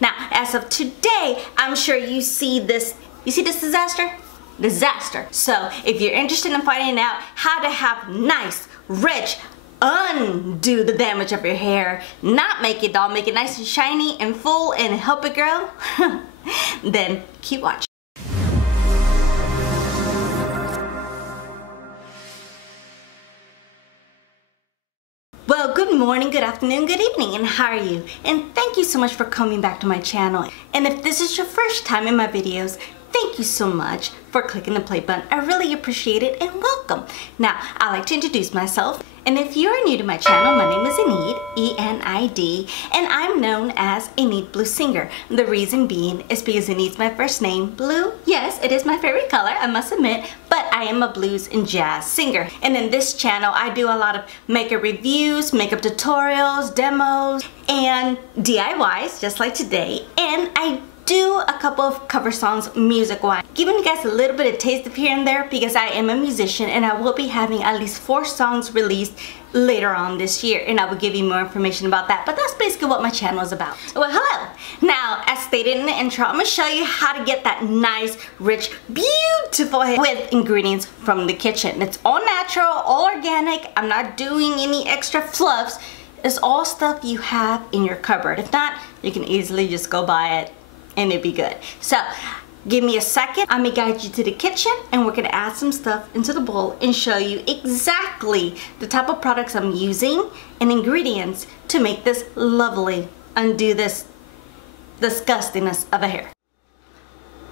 Now, as of today, I'm sure you see this disaster. So if you're interested in finding out how to have nice, rich, undo the damage of your hair, not make it dull, make it nice and shiny and full and help it grow, then keep watching. Well, good morning, good afternoon, good evening, and how are you? And thank you so much for coming back to my channel. And if this is your first time in my videos, thank you so much for clicking the play button. I really appreciate it and welcome. Now, I'd like to introduce myself. And if you're new to my channel, my name is Enid, E-N-I-D, and I'm known as Enidbluesinger. The reason being is because Enid's my first name. Blue, yes, it is my favorite color, I must admit, but I am a blues and jazz singer. And in this channel, I do a lot of makeup reviews, makeup tutorials, demos, and DIYs, just like today. And I do a couple of cover songs music-wise, giving you guys a little bit of taste of here and there because I am a musician and I will be having at least 4 songs released later on this year, and I will give you more information about that. But that's basically what my channel is about. Well, hello. Now, as stated in the intro, I'm going to show you how to get that nice, rich, beautiful hair with ingredients from the kitchen. It's all natural, all organic. I'm not doing any extra fluffs. It's all stuff you have in your cupboard. If not, you can easily just go buy it and it'd be good. So give me a second. I'm gonna guide you to the kitchen and we're gonna add some stuff into the bowl and show you exactly the type of products I'm using and ingredients to make this lovely, undo this disgustingness of a hair.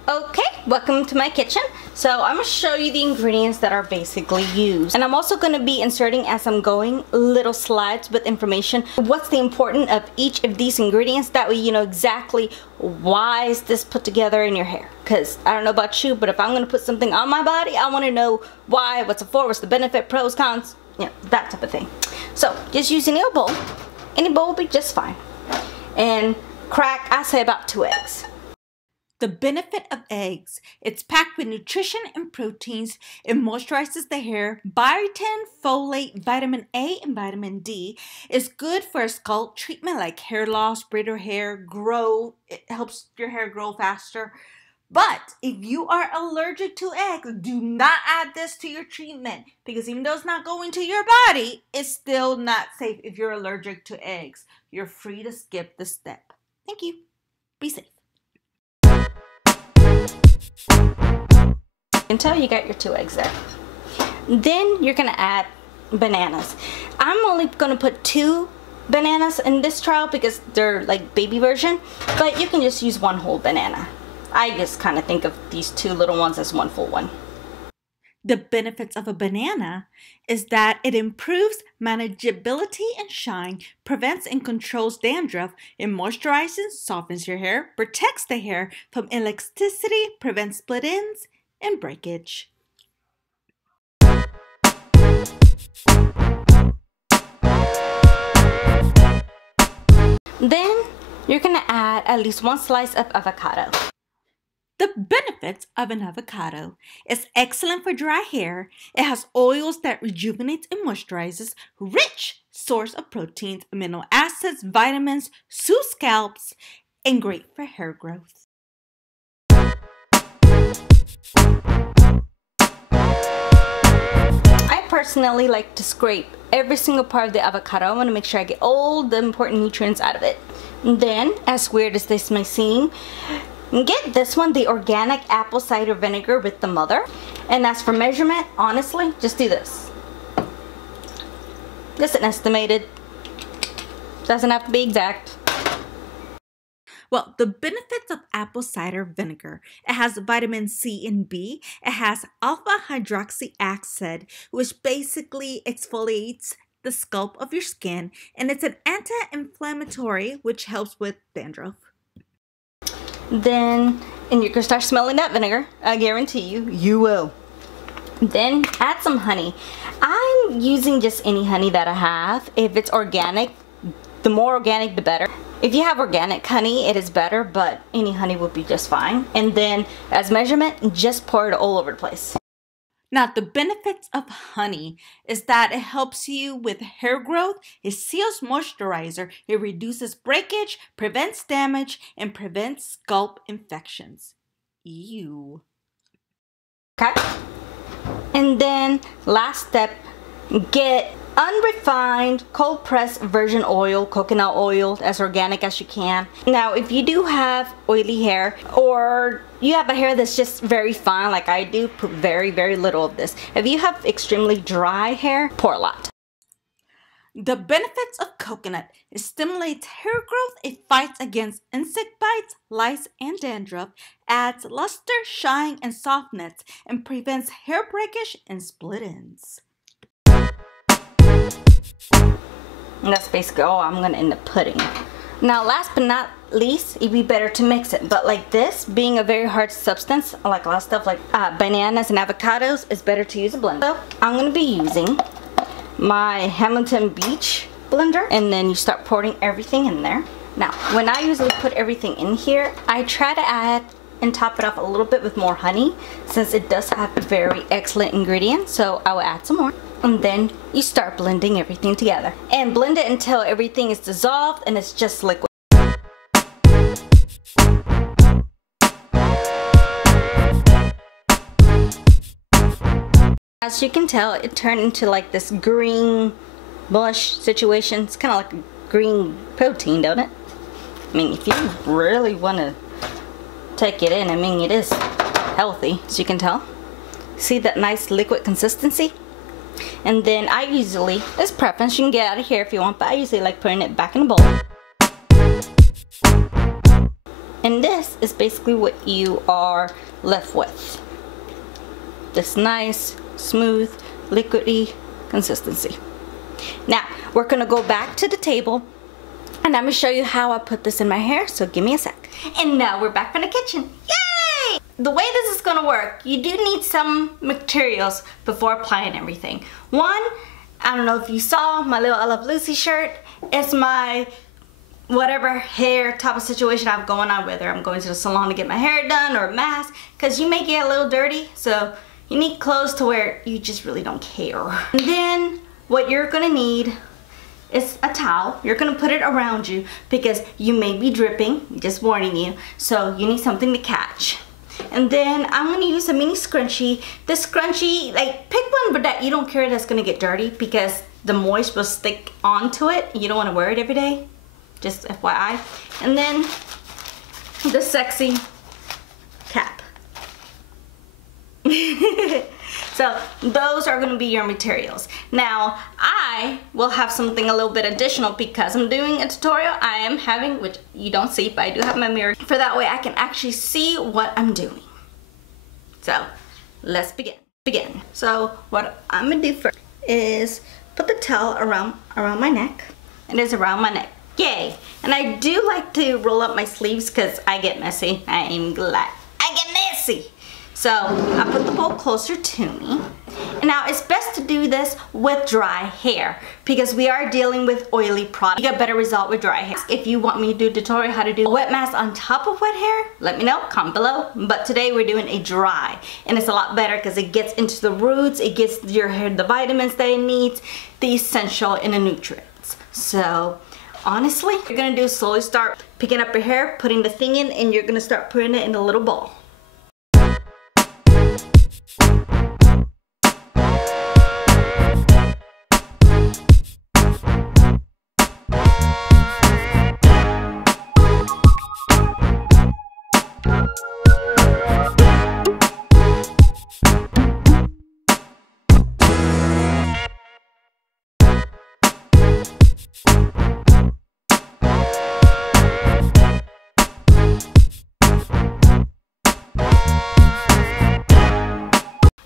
Okay, welcome to my kitchen. So I'm gonna show you the ingredients that are basically used. And I'm also gonna be inserting, as I'm going, little slides with information. What's the importance of each of these ingredients? That way you know exactly why is this put together in your hair. Because I don't know about you, but if I'm gonna put something on my body, I wanna know why, what's it for, what's the benefit, pros, cons, you know, that type of thing. So just use any old bowl. Any bowl will be just fine. And crack, I say about 2 eggs. The benefit of eggs: it's packed with nutrition and proteins. It moisturizes the hair. Biotin, folate, vitamin A, and vitamin D. It's good for a scalp treatment like hair loss, brittle hair, grow. It helps your hair grow faster. But if you are allergic to eggs, do not add this to your treatment, because even though it's not going to your body, it's still not safe if you're allergic to eggs. You're free to skip this step. Thank you. Be safe. Until you got your 2 eggs there. Then you're gonna add bananas. I'm only gonna put 2 bananas in this trial because they're like baby version, but you can just use 1 whole banana. I just kind of think of these 2 little ones as 1 full one. The benefits of a banana is that it improves manageability and shine, prevents and controls dandruff, it moisturizes, softens your hair, protects the hair from elasticity, prevents split ends and breakage. Then you're gonna add at least 1 slice of avocado. The benefits of an avocado: it's excellent for dry hair. It has oils that rejuvenates and moisturizes, rich source of proteins, amino acids, vitamins, soothe scalps, and great for hair growth. I personally like to scrape every single part of the avocado. I want to make sure I get all the important nutrients out of it. And then, as weird as this may seem, get this one, the organic apple cider vinegar with the mother. And as for measurement, honestly, just do this. Just an estimated. Doesn't have to be exact. Well, the benefits of apple cider vinegar: it has vitamin C and B. It has alpha hydroxy acid, which basically exfoliates the scalp of your skin, and it's an anti-inflammatory, which helps with dandruff. Then, and you can start smelling that vinegar. I guarantee you, you will. Then add some honey. I'm using just any honey that I have. If it's organic, the more organic the better. If you have organic honey, it is better, but any honey would be just fine. And then as measurement, just pour it all over the place. Now, the benefits of honey is that it helps you with hair growth, it seals moisturizer, it reduces breakage, prevents damage, and prevents scalp infections. Ew. Okay. And then last step, get unrefined cold pressed virgin oil, coconut oil, as organic as you can. Now if you do have oily hair, or you have a hair that's just very fine like I do, put very little of this. If you have extremely dry hair, pour a lot. The benefits of coconut: it stimulates hair growth, it fights against insect bites, lice, and dandruff, adds luster, shine, and softness, and prevents hair breakage and split ends. And that's basically all I'm gonna end up putting. Now last but not least, it'd be better to mix it, but like this being a very hard substance, like a lot of stuff like bananas and avocados, it's better to use a blender. So I'm gonna be using my Hamilton Beach blender, and then you start pouring everything in there. Now when I usually put everything in here, I try to add and top it off a little bit with more honey, since it does have very excellent ingredients, so I will add some more. And then you start blending everything together, and blend it until everything is dissolved and it's just liquid. As you can tell, it turned into like this green mush situation. It's kind of like a green protein, don't it? I mean, if you really want to take it in, I mean, it is healthy, as you can tell. See that nice liquid consistency? And then I usually, it's preference, you can get out of here if you want, but I usually like putting it back in the bowl. And this is basically what you are left with. This nice, smooth, liquidy consistency. Now, we're gonna go back to the table, and I'm gonna show you how I put this in my hair, so give me a sec. And now we're back from the kitchen. Yay! The way this is gonna work, you do need some materials before applying everything. One, I don't know if you saw my little I Love Lucy shirt. It's my whatever hair type of situation I'm going on, whether I'm going to the salon to get my hair done or a mask, because you may get a little dirty, so you need clothes to wear you just really don't care. And then what you're gonna need is a towel. You're gonna put it around you because you may be dripping, just warning you, so you need something to catch. And then I'm gonna use a mini scrunchie. This scrunchie, like, pick one but that you don't care that's gonna get dirty, because the moist will stick onto it. You don't wanna wear it every day, just FYI. And then the sexy cap. So those are going to be your materials. Now I will have something a little bit additional because I'm doing a tutorial. I am having, which you don't see, but I do have my mirror, for that way I can actually see what I'm doing. So let's begin. So what I'm gonna do first is put the towel around my neck. It is around my neck. Yay! And I do like to roll up my sleeves because I get messy. I am glad I get messy. So I put the bowl closer to me. And now it's best to do this with dry hair because we are dealing with oily products. You get better result with dry hair. If you want me to do a tutorial how to do a wet mask on top of wet hair, let me know, comment below. But today we're doing a dry, and it's a lot better because it gets into the roots, it gets your hair the vitamins that it needs, the essential and the nutrients. So honestly, you're gonna do slowly start picking up your hair, putting the thing in, and you're gonna start putting it in a little bowl.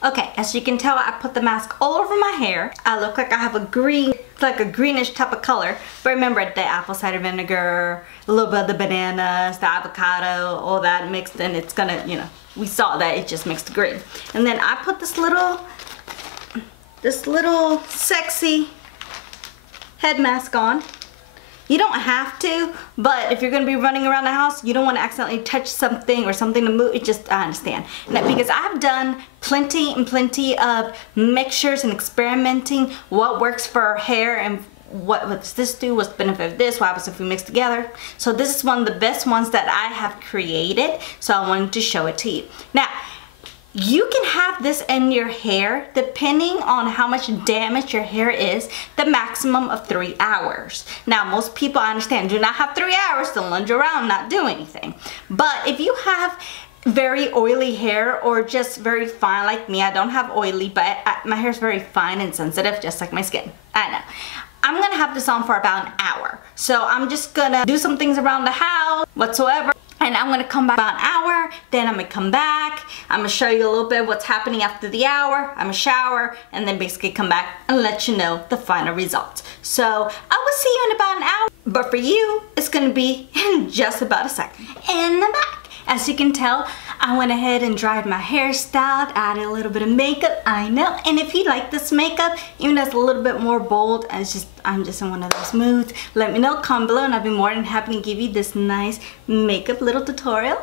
Okay, as you can tell, I put the mask all over my hair. I look like I have a green, like a greenish type of color. But remember, the apple cider vinegar, a little bit of the bananas, the avocado, all that mixed in, it's gonna, you know, we saw that it just mixed green. And then I put this little sexy head mask on. You don't have to, but if you're gonna be running around the house, you don't want to accidentally touch something or something to move. It just, I understand. And because I've done plenty and plenty of mixtures and experimenting what works for hair and what does this do, what's the benefit of this, what happens if we mix together. So this is one of the best ones that I have created, so I wanted to show it to you. Now, you can have this in your hair depending on how much damage your hair is, the maximum of 3 hours. Now, most people, I understand, do not have 3 hours to lunge around, not do anything. But if you have very oily hair or just very fine like me, I don't have oily, but my hair is very fine and sensitive, just like my skin. I know. I'm gonna have this on for about an hour. So I'm just gonna do some things around the house, whatsoever. And I'm gonna come back about an hour, then I'm gonna come back. I'm gonna show you a little bit of what's happening after the hour. I'm gonna shower and then basically come back and let you know the final results. So I will see you in about an hour, but for you, it's gonna be in just about a second. And I'm back. As you can tell, I went ahead and dried my hair styled, added a little bit of makeup, I know. And if you like this makeup, even though it's a little bit more bold, I'm just in one of those moods, let me know, comment below, and I'll be more than happy to give you this nice makeup little tutorial.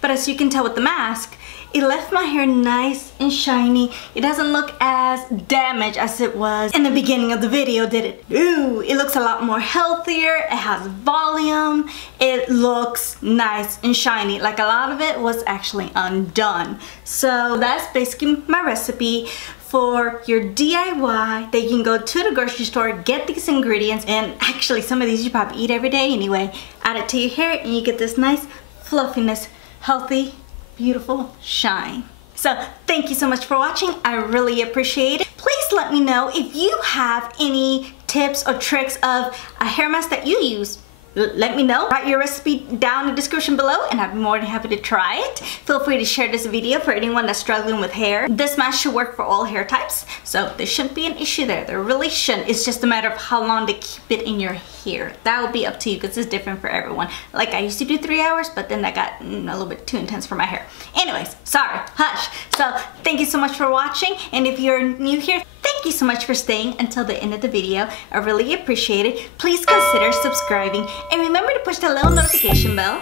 But as you can tell with the mask, it left my hair nice and shiny. It doesn't look as damaged as it was in the beginning of the video, did it? Ooh, it looks a lot more healthier. It has volume. It looks nice and shiny. Like a lot of it was actually undone. So that's basically my recipe for your DIY that you can go to the grocery store, get these ingredients, and actually some of these you probably eat every day anyway. Add it to your hair and you get this nice fluffiness, healthy, beautiful shine. So thank you so much for watching. I really appreciate it. Please let me know if you have any tips or tricks of a hair mask that you use. Let me know. Write your recipe down in the description below and I'd be more than happy to try it. Feel free to share this video for anyone that's struggling with hair. This mask should work for all hair types, so there shouldn't be an issue there. There really shouldn't. It's just a matter of how long to keep it in your hair. That will be up to you because it's different for everyone. Like I used to do 3 hours, but then that got a little bit too intense for my hair. Anyways, sorry, hush. So thank you so much for watching, and if you're new here, thank you so much for staying until the end of the video. I really appreciate it. Please consider subscribing and remember to push the little notification bell.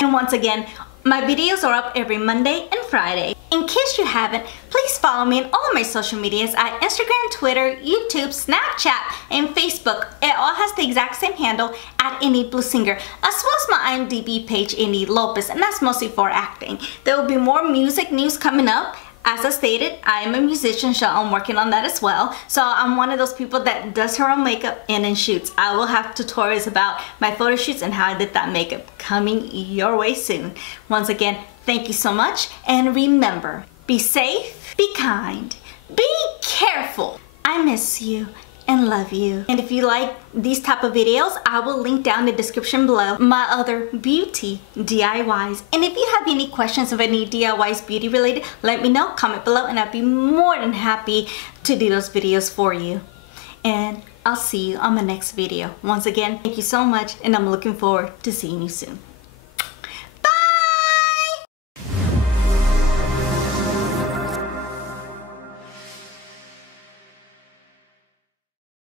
And once again, my videos are up every Monday and Friday. In case you haven't, please follow me on all of my social medias at Instagram, Twitter, YouTube, Snapchat, and Facebook. It all has the exact same handle at Enidbluesinger, as well as my IMDb page, Enid Lopez, and that's mostly for acting. There will be more music news coming up. As I stated, I am a musician, so I'm working on that as well. So I'm one of those people that does her own makeup and then shoots. I will have tutorials about my photo shoots and how I did that makeup coming your way soon. Once again, thank you so much, and remember, be safe, be kind, be careful. I miss you and love you. And if you like these type of videos, I will link down in the description below my other beauty DIYs. And if you have any questions of any DIYs beauty related, let me know, comment below, and I'll be more than happy to do those videos for you. And I'll see you on my next video. Once again, thank you so much, and I'm looking forward to seeing you soon.